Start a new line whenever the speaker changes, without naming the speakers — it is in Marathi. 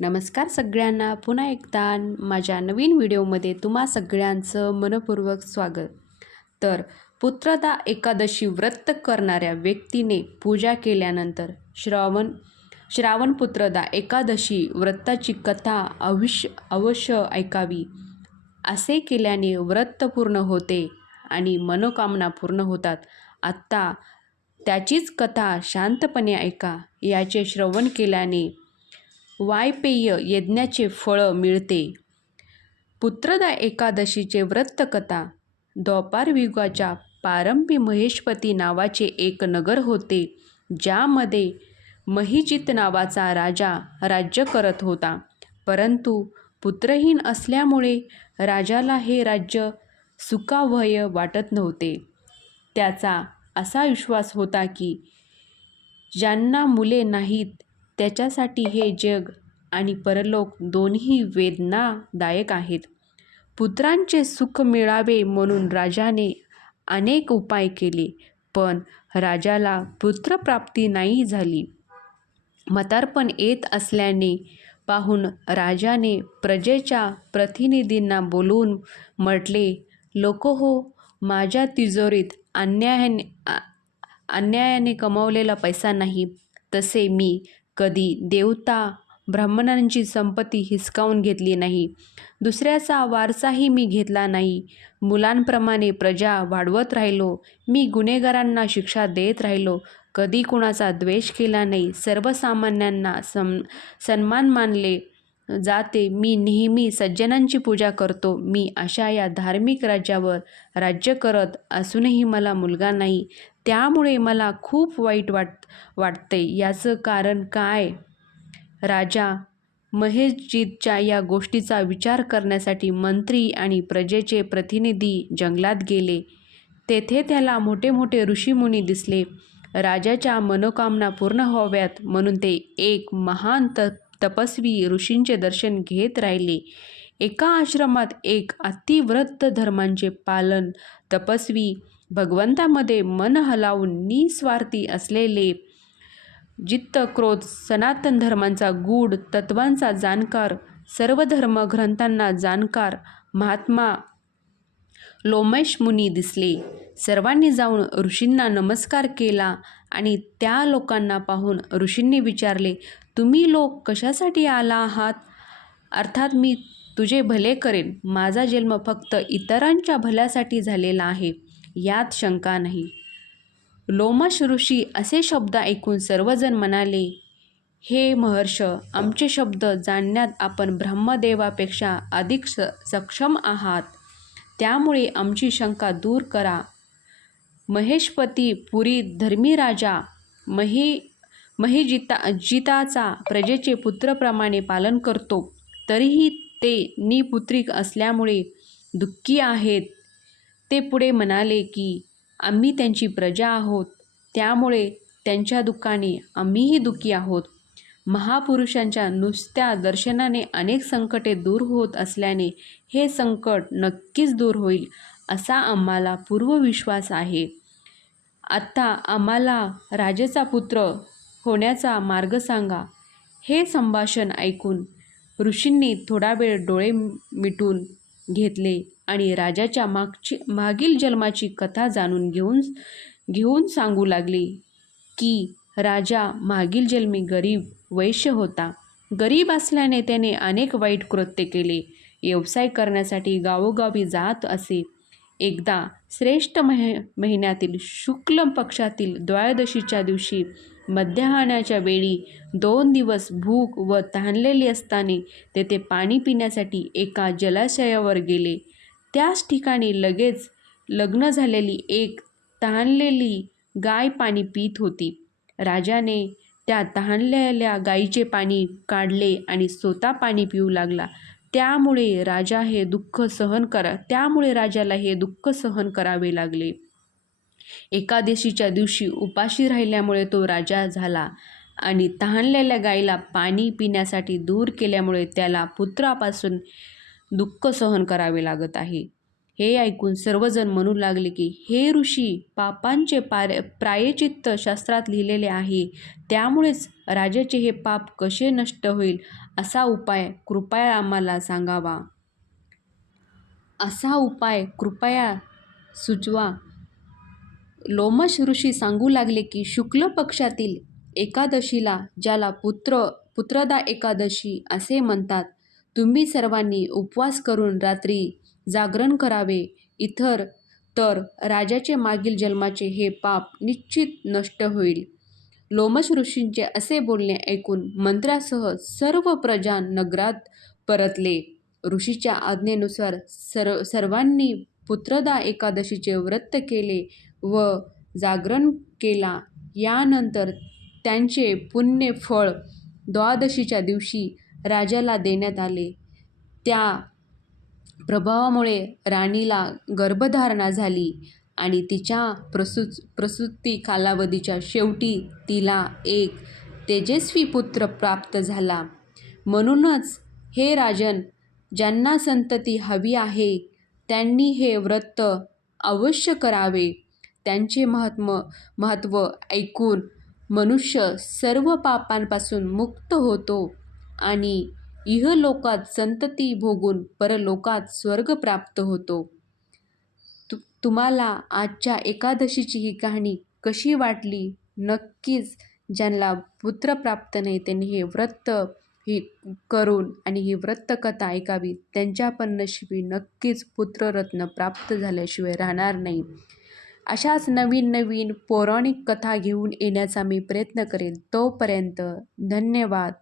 नमस्कार सगळ्यांना. पुन्हा एकदा माझ्या नवीन व्हिडिओमध्ये तुम्हा सगळ्यांचं मनपूर्वक स्वागत. तर पुत्रदा एकादशी व्रत करणाऱ्या व्यक्तीने पूजा केल्यानंतर श्रावण श्रावण पुत्रदा एकादशी व्रताची कथा अविष्य अवश्य ऐकावी. असे केल्याने व्रत पूर्ण होते आणि मनोकामना पूर्ण होतात. आत्ता त्याचीच कथा शांतपणे ऐका. याचे श्रवण केल्याने वायपेय यज्ञाचे फळ मिळते. पुत्रदा एकादशीचे व्रतकथा द्वापारयुगाच्या पारंभी महेशपती नावाचे एक नगर होते ज्यामध्ये महिजित नावाचा राजा राज्य करत होता. परंतु पुत्रहीन असल्यामुळे राजाला हे राज्य सुखावय वाटत नव्हते. त्याचा असा विश्वास होता की ज्यांना मुले नाहीत त्याच्यासाठी हे जग आणि परलोक दोन्ही वेदनादायक आहेत. पुत्रांचे सुख मिळावे म्हणून राजाने अनेक उपाय केले पण राजाला पुत्रप्राप्ती नाही झाली. मतारपण येत असल्याने पाहून राजाने प्रजेच्या प्रतिनिधींना बोलवून म्हटले लोक हो माझ्या तिजोरीत अन्यायाने अन्यायाने कमावलेला पैसा नाही. तसे मी कधी देवता ब्राह्मणांची संपत्ती हिसकावून घेतली नाही. दुसऱ्याचा वारसाही मी घेतला नाही. मुलांप्रमाणे प्रजा वाढवत राहिलो. मी गुन्हेगारांना शिक्षा देत राहिलो. कधी कुणाचा द्वेष केला नाही. सर्वसामान्यांना सम सन्मान मानले. जाते. मी नेहमी सज्जनांची पूजा करतो. मी अशा या धार्मिक राज्यावर राज्य करत असूनही मला मुलगा नाही. त्यामुळे मला खूप वाईट वाट वाटते. याचं कारण काय? राजा महेशजीतच्या या गोष्टीचा विचार करण्यासाठी मंत्री आणि प्रजेचे प्रतिनिधी जंगलात गेले. तेथे त्याला मोठे मोठे ऋषीमुनी दिसले. राजाच्या मनोकामना पूर्ण व्हाव्यात म्हणून ते एक महान त तपस्वी ऋषींचे दर्शन घेत राहिले. एका आश्रमात एक अतिव्रत धर्मांचे पालन तपस्वी भगवंतामध्ये मन हलावून निस्वार्थी असलेले जित्त क्रोध सनातन धर्मांचा गूढ तत्वांचा जाणकार सर्व धर्म ग्रंथांना जाणकार महात्मा लोमेश मुनी दिसले. सर्वांनी जाऊन ऋषींना नमस्कार केला आणि त्या लोकांना पाहून ऋषींनी विचारले तुम्ही लोक कशासाठी आला आहात? अर्थात मी तुझे भले करेन. माझा जन्म फक्त इतरांच्या भल्यासाठी झालेला आहे. यात शंका नाही. लोमश ऋषी असे शब्द ऐकून सर्वजण म्हणाले हे महर्ष आमचे शब्द जाणण्यात आपण ब्रह्मदेवापेक्षा अधिक स सक्षम आहात. त्यामुळे आमची शंका दूर करा. महेशपती पुरी धर्मी राजा मही महिजिता जिताचा प्रजेचे पुत्रप्रमाणे पालन करतो. तरीही ते निपुत्रिक असल्यामुळे दुःखी आहेत. ते पुढे म्हणाले की आम्ही त्यांची प्रजा आहोत. त्यामुळे त्यांच्या दुःखाने आम्हीही दुःखी आहोत. महापुरुषांच्या नुसत्या दर्शनाने अनेक संकटे दूर होत असल्याने हे संकट नक्कीच दूर होईल असा आम्हाला पूर्वविश्वास आहे. आत्ता आम्हाला राजेचा पुत्र होण्याचा मार्ग सांगा. हे संभाषण ऐकून ऋषींनी थोडा वेळ डोळे मिटून घेतले आणि राजाच्या मागची मागील जन्माची कथा जाणून घेऊन घेऊन सांगू लागले की राजा मागील जन्मी गरीब वैश्य होता. गरीब असल्याने त्याने अनेक वाईट कृत्य केले. व्यवसाय करण्यासाठी गावोगावी जात असे. एकदा श्रेष्ठ मह महिन्यातील शुक्ल पक्षातील द्वादशीच्या दिवशी मध्याह्नाच्या वेळी दोन दिवस भूक व तहानलेली असताना तेथे पाणी पिण्यासाठी एका जलाशयावर गेले. त्याच ठिकाणी लगेच लग्न झालेली एक तहानलेली गाय पाणी पित होती. राजाने त्या तहानलेल्या गाईचे पाणी काढले आणि स्वतः पाणी पिऊ लागला. त्यामुळे राजा हे दुःख सहन करा त्यामुळे राजाला हे दुःख सहन करावे लागले. एकादशीच्या दिवशी उपाशी राहिल्यामुळे तो राजा झाला आणि तहानलेल्या गाईला पाणी पिण्यासाठी दूर केल्यामुळे त्याला पुत्रापासून दुःख सहन करावे लागत आहे. हे ऐकून सर्वजण म्हणू लागले की हे ऋषी पापांचे पार प्रायचित्त शास्त्रात लिहिलेले आहे. त्यामुळेच राजाचे हे पाप कसे नष्ट होईल असा उपाय कृपया आम्हाला सांगावा. असा उपाय कृपया सुचवा. लोमश ऋषी सांगू लागले की शुक्ल पक्षातील एकादशीला ज्याला पुत्र पुत्रदा एकादशी असे म्हणतात तुम्ही सर्वांनी उपवास करून रात्री जागरण करावे. इतर तर राजाचे मागील जन्माचे हे पाप निश्चित नष्ट होईल. लोमश ऋषींचे असे बोलणे ऐकून मंत्रासह सर्व प्रजा नगरात परतले. ऋषीच्या आज्ञेनुसार सर्व सर्वांनी पुत्रदा एकादशीचे व्रत केले व जागरण केला. यानंतर त्यांचे पुण्य फळ द्वादशीच्या दिवशी राजाला देण्यात आले. त्या प्रभावामुळे राणीला गर्भधारणा झाली आणि तिच्या प्रसू प्रसूती कालावधीच्या शेवटी तिला एक तेजस्वी पुत्र प्राप्त झाला. म्हणूनच हे राजन ज्यांना संतती हवी आहे त्यांनी हे व्रत अवश्य करावे. त्यांचे महात्म महत्त्व ऐकून मनुष्य सर्व पापांपासून मुक्त होतो आणि इहलोकात संतती भोगून परलोकात स्वर्ग प्राप्त होतो. तु तुम्हाला आजच्या एकादशीची ही कहाणी कशी वाटली? नक्कीच ज्यांना पुत्र प्राप्त नाही त्यांनी हे व्रत ही करून आणि ही व्रतकथा ऐकावी त्यांच्या पण नशिबी नक्कीच पुत्ररत्न प्राप्त झाल्याशिवाय राहणार नाही. अशाच नवीन नवीन पौराणिक कथा घेऊन येण्याचा मी प्रयत्न करेन. तोपर्यंत धन्यवाद.